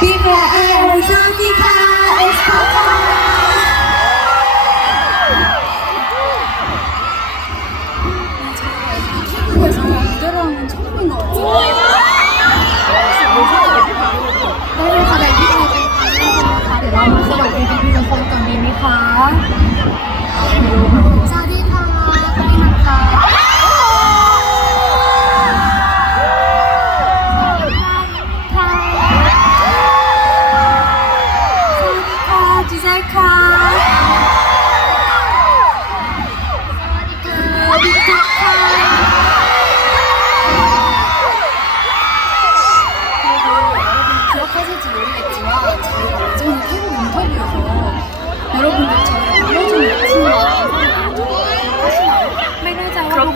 พี่แบลเอลสวัสดีค่ะเอสค่ะ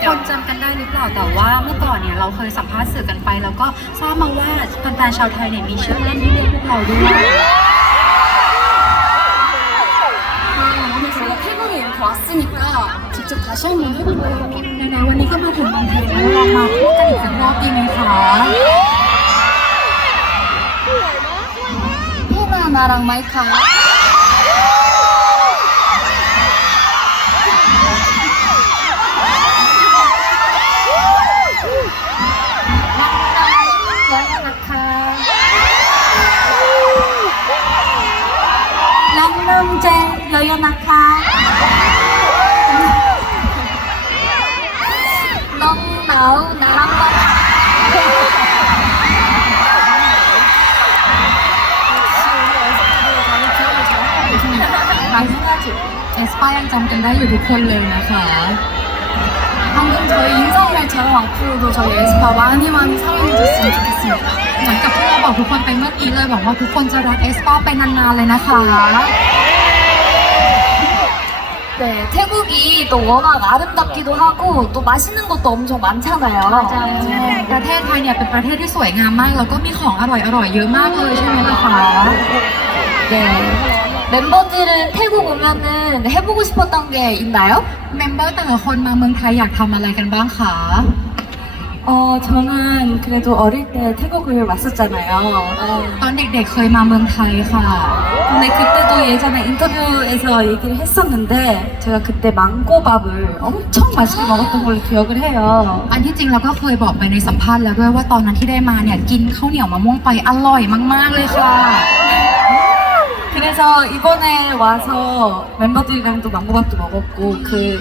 คนจำกันได้หรือเปล่าแต่ว่าเมื่อก่อนเนี่ยเราเคยสัมภาษณ์สื่อกันไป แล้วก็ทราบมาว่าแฟนๆชาวไทยเนี่ยมีชื่อเล่นที่เรียกพวกเราด้วย 오늘 제가 태국에 이렇게 왔으니까 직접 다시 한번 해볼까요? ไหนๆวันนี้ก็มาถึงเมืองไทยแล้วเรามาพูดกันอีกสักรอบดีไหมคะ 해나 나랑 마이카 랑남제 여연아카 렁나우 나랑 마이카 당연하지 เอสปายังจำกันได้อยู่ทุกคนเลยนะคะ 방금 저희 인사말처럼 앞으로도 저희 에스파 많이 많이 사랑해줬으면 좋겠습니다. เหมือนกับที่เราบอกทุกคนไปเมื่อกี้เลยบอกว่าทุกคนจะรักเอสปาไปนานๆเลยนะคะ 네, 태국이 또 워낙 아름답기도 하고 또 맛있는 것도 엄청 많잖아요. ประเทศไทยเนี่ยเป็นประเทศที่สวยงามมาก แล้วก็มีของอร่อยๆเยอะมากเลยใช่ไหมล่ะคะ 네. 멤버들은 태국 오면은 해보고 싶었던 게 있나요? เมมเบอร์แต่ละคนมาเมืองไทยอยากทำอะไรกันบ้างคะ 어, 저는 그래도 어릴 때 태국을 왔었잖아요. ตอนเด็กๆเคยมาเมืองไทยค่ะ 근데 그때도 예전에 인터뷰에서 얘기를 했었는데 제가 그때 망고밥을 엄청 맛있게 먹었던 걸로 기억을 해요. อันที่จริงเราก็เคยบอกไปในสัมภาษณ์แล้วด้วยว่าตอนนั้นที่ได้มาเนี่ยกินข้าวเหนียวมะม่วงไปอร่อยมากๆเลยค่ะ 그래서 이번에 와서 멤버들이랑도 망고밥도 먹었고 그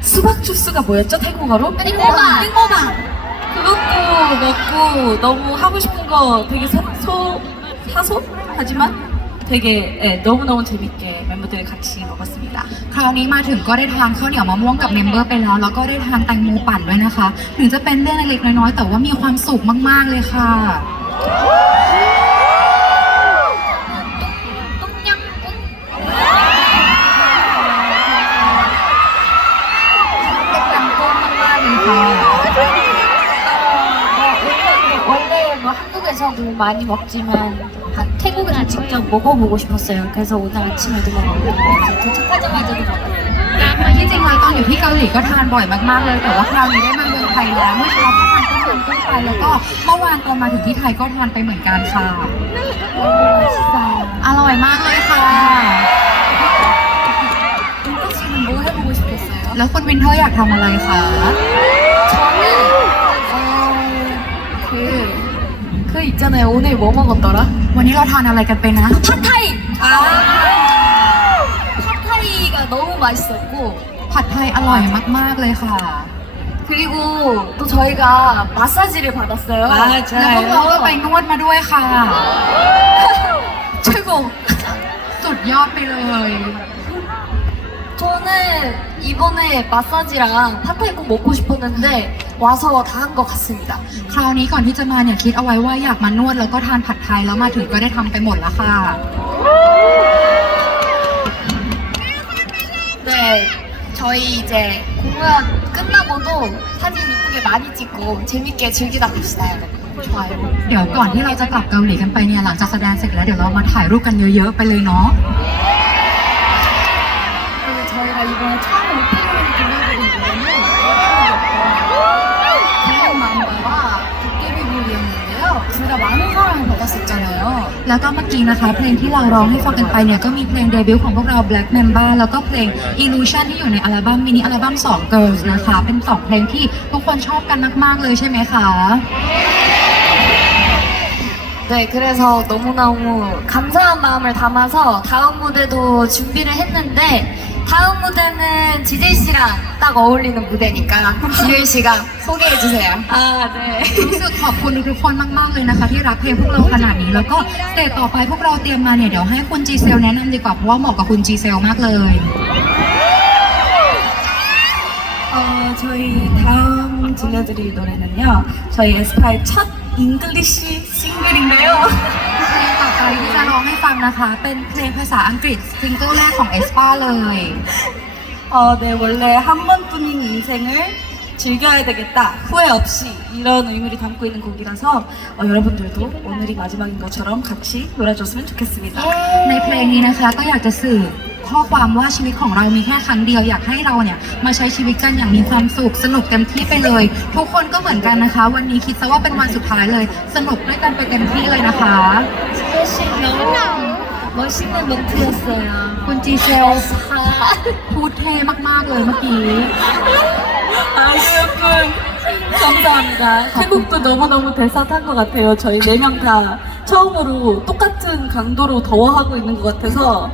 수박 주스가 뭐였죠 태국어로? 땡고밥 땡고밥 그것도 먹고 너무 하고 싶은 거 되게 소, 소 사소 하지만 되게 예, 너무너무 재밌게 멤버들이 같이 먹었습니다 คราวนี้มาถึงก็ได้ทานข้าวเหนียวมะม่วงกับเมมเบอร์ไปแล้วแล้วก็ได้ทานแตงโมปั่นด้วยนะคะ ถึงจะเป็นเรื่องเล็กๆน้อยๆแต่ว่ามีความสุขมากๆเลยค่ะ เ 한국에서도 많이 먹지만 한- 태국에서 직접 먹어보고 싶었어요 그래서 오늘 아침에도 먹었고 도착하자마자도 먹었어요 ที่จริงแล้วตอนอยู่ที่เกาหลีก็ทานบ่อยมากๆเลย แต่ว่าคราวนี้ได้มาเมืองไทยแล้วเมื่อเช้าก็ทานต้มยำกุ้งไปแล้วก็เมื่อวานตอนมาถึงที่ไทยก็ทานไปเหมือนกันค่ะ อร่อยมากเลยค่ะ 윤탁 씨는 뭐 해보고 싶었어요? แล้วคุณวินเทอร์อยากทำอะไรคะ 있잖아요. 오늘 뭐 먹었더라? วันนี้เราทานอะไรกันไปนะ 팟타이! 아! 팟타이가 너무 맛있었고 ผัดไทยอร่อยมากๆเลยค่ะ 그리고 또 저희가 마사지를 받았어요. แล้วพวกเราก็ไปนวดมาด้วยค่ะ 최고! สุดยอดไปเลย 저는 이번에 마사지랑 팟타이 꼭 먹고 싶었는데 와서 다 한 것 같습니다. คราวนี้ก่อนที่จะมาเนี่ยคิดเอาไว้ว่าอยากมานวดแล้วก็ทานผัดไทยแล้วมาถึงก็ได้ทำไปหมดแล้วค่ะ 네, 저희 이제 공연 끝나고도 사진 이쁘게 많이 찍고 재밌게 즐기다 갑시다, 여러분. 좋아요. เดี๋ยวก่อนที่เราจะกลับเกาหลีกันไปเนี่ยหลังจากแสดงเสร็จแล้วเดี๋ยวเรามาถ่ายรูปกันเยอะๆไปเลยเนาะ 그리고 저희가 이번에 처음 오프닝을 들려드린 노래는 블랙맘바와 도깨비불이었는데요. 둘 다 많은 사랑을 받았었잖아요. แล้วก็เมื่อกี้นะคะ เพลงที่เราร้องให้ฟังกันไปเนี่ยก็มีเพลงเดบิวต์ของพวกเรา Black Mamba แล้วก็เพลง Illusion ที่อยู่ในอัลบั้มมินิอัลบั้ม2 Girls นะคะ เป็นสองเพลงที่ทุกคนชอบกันมากๆเลยใช่ไหมคะ 네, 그래서 너무너무 감사한 마음을 담아서 다음 무대도 준비를 했는데 다음 무대는 지제이 씨랑 딱 어울리는 무대니까 지율 씨가 소개해 주세요. 아, 네. รู้สึกขอบคุณทุกคนมาก ๆ เลยนะคะ ที่รักเพลงพวกเราขนาดนี้ แล้วก็สเตจต่อไปพวกเราเตรียมมาเนี่ย เดี๋ยวให้คุณจีเซลแนะนำดีกว่า เพราะว่าเหมาะกับคุณจีเซลมากเลย 어, 저희 다음 들려드릴 노래는요. 저희 에스파의 첫 잉글리시 싱글인데요. เพลงต่อไปที่จะร้องให้ฟังนะคะ เป็นเพลงภาษาอังกฤษซิงเกิลแรกของเอสปาเลย 어, 네, 원래 한 번뿐인 인생을 즐겨야 되겠다. 후회 없이 이런 의미를 담고 있는 곡이라서 어, 여러분들도 오늘이 마지막인 것처럼 같이 놀아줬으면 좋겠습니다. ในเพลงนี้นะคะก็อยากจะสื่อข้อความว่าชีวิตของเรามีแค่ครั้งเดียวอยากให้เราเนี่ยมาใช้ชีวิตกันอย่างมีความสุขสนุกเต็มที่ไปเลย ทุกคนก็เหมือนกันนะคะ วันนี้คิดซะว่าเป็นวันสุดท้ายเลย สนุกด้วยกันไปเต็มที่เลยนะคะ 사실 너무 멋있는 멘트였어요. คุณจีเซลพูดเท่มากๆเลยเมื่อกี้ 아이고 예쁜 감사합니다. 태국도 너무너무 대사탄 것 같아요. 저희 네 명 다 처음으로 똑같은 강도로 더워하고 있는 것 같아서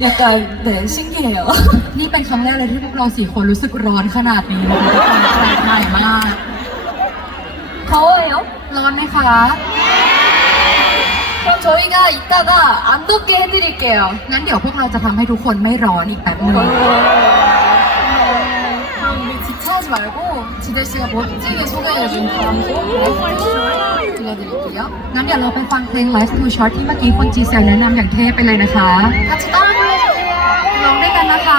약간 네 신기해요. นี่เป็นครั้งแรกเลยที่พวกเราสี่คนรู้สึกร้อนขนาดนี้นะคะทุกคนแปลกใหม่มาก 더워요? ร้อนไหมคะ 그럼 저희가 이따가 안 덥게 해드릴게 요. งั้นเดี๋ยวพวกเราจะทำให้ทุกคนไม่ร้อนอีกแป๊บหนึง 그럼 우리 지체하지 말고 지대 씨가 멋지게 소개해준 다음 곡 라이프 들려드릴게 요. งั้นเดี๋ยวเราไปฟังเพลง Life Too Short ที่เมื่อกี้คุณจีเซลแนะนำอย่างเทพไปเลยนะคะ 같이 따라 불러주세 요. ร้องด้วยกันนะคะ